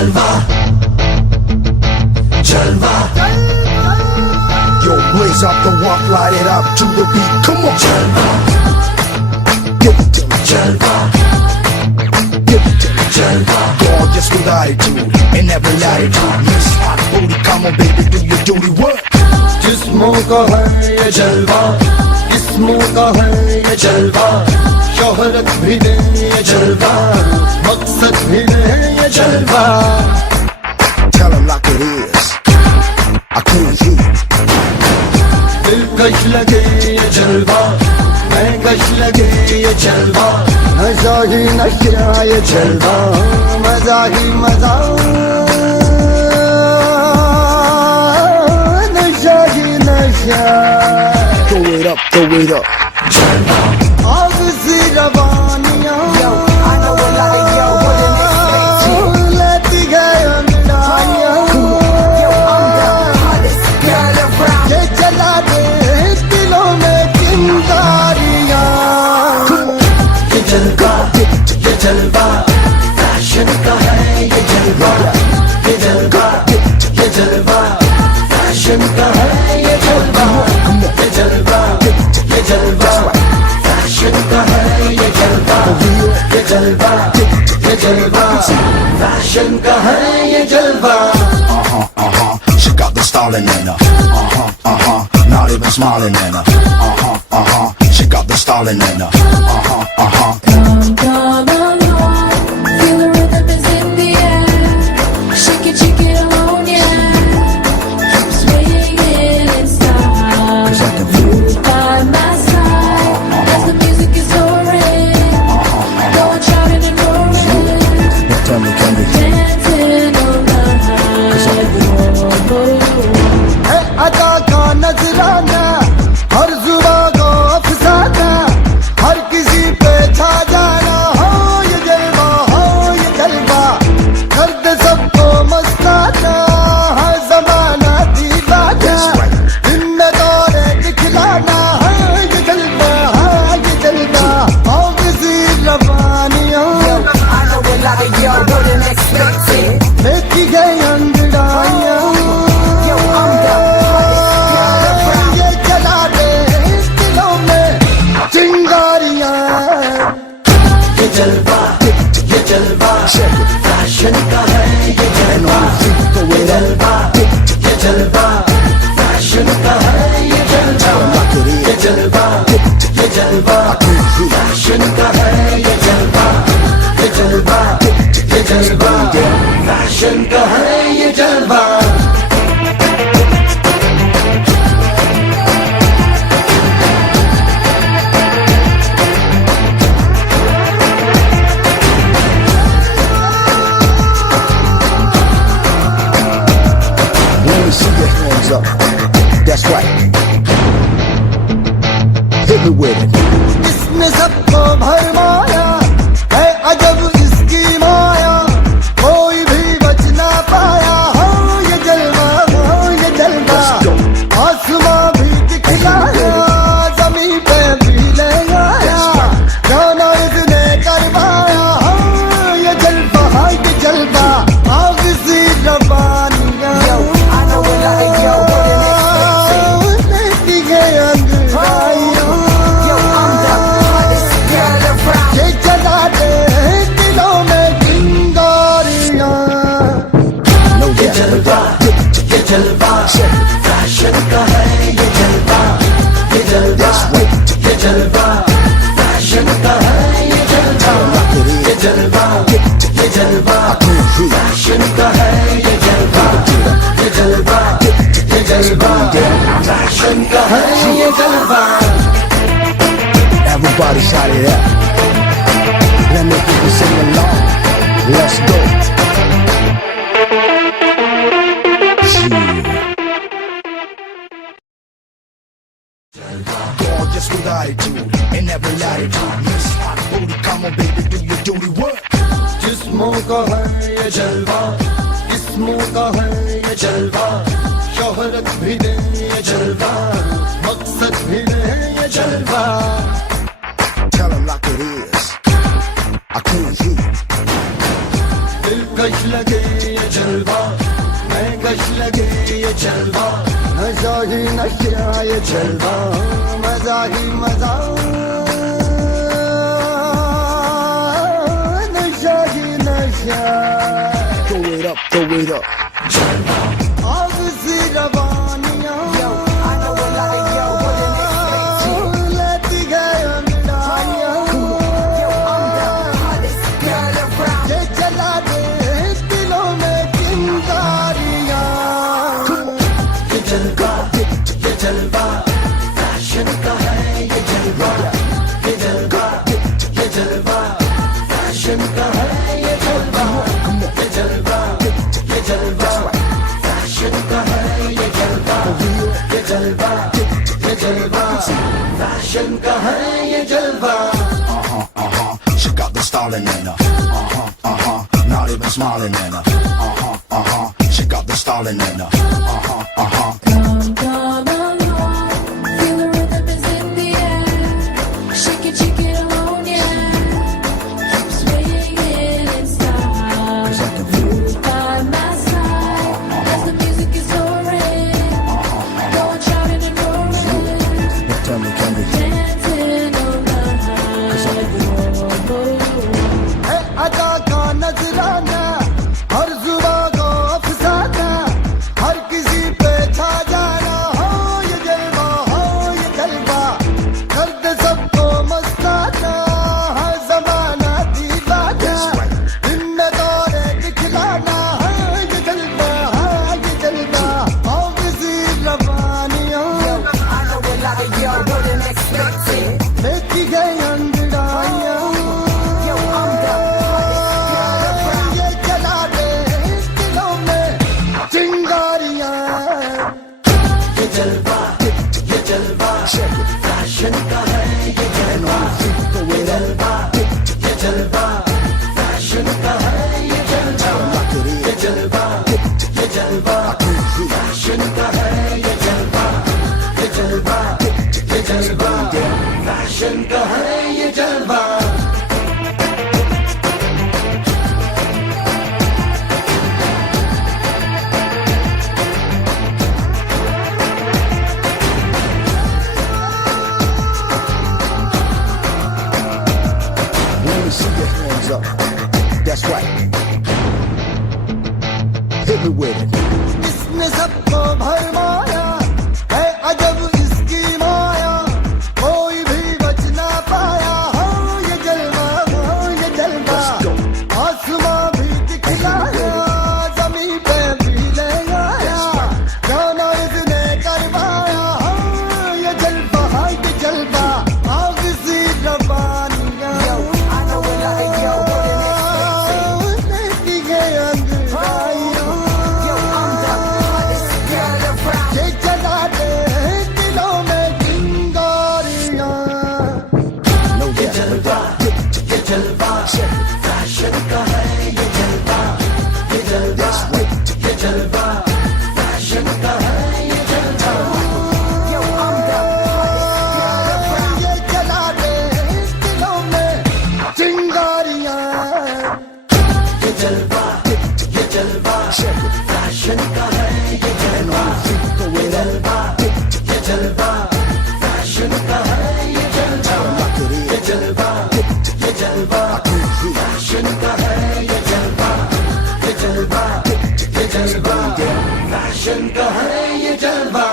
JALWA, JALWA. Yo, blaze up the walk, light it up to the beat. Come on, JALWA, give it to me. JALWA, Give it to me. JALWA. Gorgeous with attitude and every latitude. Miss hot booty, come on, baby, do your duty work. जिस्मों का है ये जलवा, जिस्मों का है ये जलवा, शोहरत भी दे ये जलवा, मकसद भी दे ये जलवा. Tell him like it is. I can't hear. दिलकश लगे ये जलवा, महकश लगे ये जलवा, नशा ही नशा ये जलवा, मजा ही मजा, नशा ही नशा. Throw it up, throw it up. जलवा आग सी रवानियां, I know a lot of y'all wouldn't expect it. लेती गए अंगड़ाइयां. Yo, I'm the hottest girl around. ये जला दे दिलों में चिंगारियां. ये जलवा, ये जलवा, फैशन का है ये जलवा. ये जलवा, ये जलवा, फैशन का है ये जलवा. ये जलवा, ये जलवा, फैशन का है ये जलवा. ये जलवा, ये जलवा, फैशन का है ये जलवा. She got the styling in her. Not even smiling in her. She got the styling in her. Come, come along, feel the rhythm is in the air. Shake it alone, yeah. Keep swinging in style. 'Cause I can feel it. By my side, as the music is soaring, go on shouting and roaring, Now tell me, can you hear? dancing on the high. है अदा का नजराना, हर जुबा को अफसाना, हर किसी पे छा जाना. हो ये जलवा, हो ये जलवा, कर दे सबको मस्ताना. है जमाना दीवाना, दिन में दौरे दिखलाना. है ये जलवा, है ये जलवा, हो किसी रवानियों. I know a lot of y'all wouldn't expect it. लेती गई अंगड़ाइयां. Yo, I'm the hottest girl around. ये जला दे दिलों में चिंगारियां. ये जलवा, ये जलवा, फैशन का है ये जलवा. ये जलवा, ये जलवा, फैशन का है ये जलवा. ये जलवा, ये जलवा, फैशन का है ये जलवा. ये जलवा, ये जलवा, फैशन का है ये जलवा. Let me see your hands up. That's right. Hit me with it. इसने सबको भरमाया है, अजब इसकी माया, कोई भी बच ना पाया. हो ये जलवा, हो ये जलवा, आसमां भी दिखलाया, जमीन पे भी ले आया, जाना इसने करवाया. हो ये जलवा, हो ये जलवा, आग सी रवानियां. Yo, I know a lot of y'all wouldn't expect it. लेती गई अंगड़ाइयां. Yo, I'm the hottest girl around. ये जला दे दिलों में चिंगारियां. No ये doubt. जलवा, ये जलवा, फैशन का है ये जलवा. ये जलवा, ये जलवा, फैशन का है ये जलवा. ये जलवा, ये जलवा, फैशन का है ये जलवा. ये जलवा, ये जलवा, फैशन का है ये जलवा. Everybody shout it out. Let me hear you sing along. Let's go. Yeah. Gorgeous with attitude and every latitude. Miss hot booty, come on, baby, do your duty work. जिस्मों का है ये जलवा, जिस्मों का है ये जलवा, शोहरत भी दे ये जलवा, मकसद भी दे ये जलवा. Tell him like it is. I can't hear. दिलकश लगे ये जलवा, मैं कश लगे ये जलवा, नशा ही नशा ये जलवा, मजा ही मजा, नशा ही नशा। Throw it up, throw it up. आग सी रवानियां I know a lot of y'all wouldn't expect it. लेती गए अंगड़ाइयां, Yo, I'm the hottest girl around. ये जला दे दिलों में चिंगारियां। ये जलवा, फैशन का है ये जलवा, ये जलवा, फैशन का है ये जलवा, ये जलवा, फैशन का है ये जलवा, ये जलवा, फैशन का है ये जलवा। She got the styling in her. Not even smiling in her. She got the styling in her. Come, come along. Feel the rhythm is in the air. Shake it alone, yeah. Keep swaying in style. Move by my side as the music is soaring. Go on shouting and roaring. Tell me, can we Dancing on the high. है अदा का नजराना, हर जुबा को अफसाना, हर किसी पे छा जाना, हो ये जलवा, हो ये जलवा, कर दे सबको मस्ताना, हर जमाना दीवाना, दिन में दौरे दिखलाना, है ये जलवा, है ये जलवा, आओ किसी रवानियों, I know a lot of y'all wouldn't expect it. लेती गई अंगड़ाइयां। Yo, I'm the hottest girl around. ये जला दे दिलों में चिंगारियां। ये जलवा, फैशन का है ये जलवा, ये जलवा, फैशन का है ये जलवा, ये जलवा, फैशन का है ये जलवा, ये जलवा, फैशन का है ये जलवा। Let me see your hands up. That's right. Hit me with it. इसने सबको भरमाया है, अजब इसकी माया, कोई भी बच ना पाया, हो ये जलवा, हो ये जलवा, आसमां भी दिखलाया, जमीन पे भी ले आया, जाना इसने कर पाया, हो ये जलवा, ये जलवा, आग सी रवानियां। Yo, I know a lot of y'all wouldn't expect it. लेती गई अंगड़ाइयां। Yo, I'm the hottest girl around. ये जला दे दिलों में चिंगारियां। No doubt. ये जलवा, फैशन का है ये जलवा, ये जलवा, फैशन का है ये जलवा। Yo, I'm the hottest girl around. ये जला दे दिलों में चिंगारियां। ये जलवा, फैशन का है ये जलवा, ये जलवा, फैशन का है ये जलवा, ये जलवा, फैशन का है ये जलवा, ये जलवा, फैशन का है ये जलवा।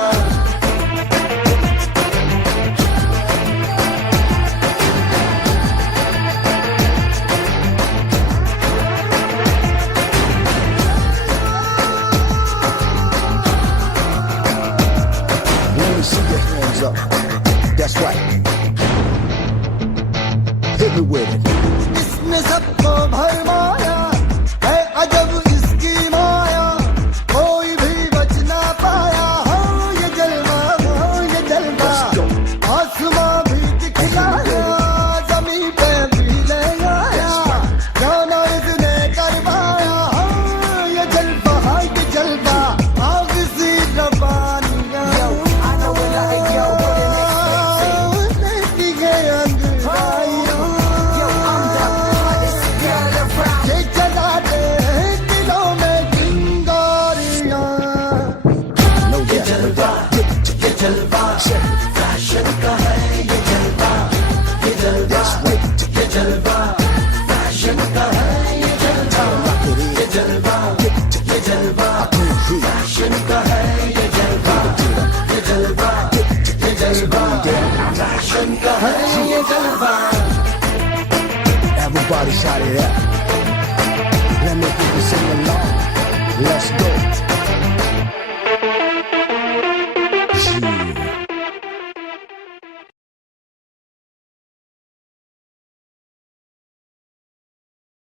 जलवा. Everybody shout it out.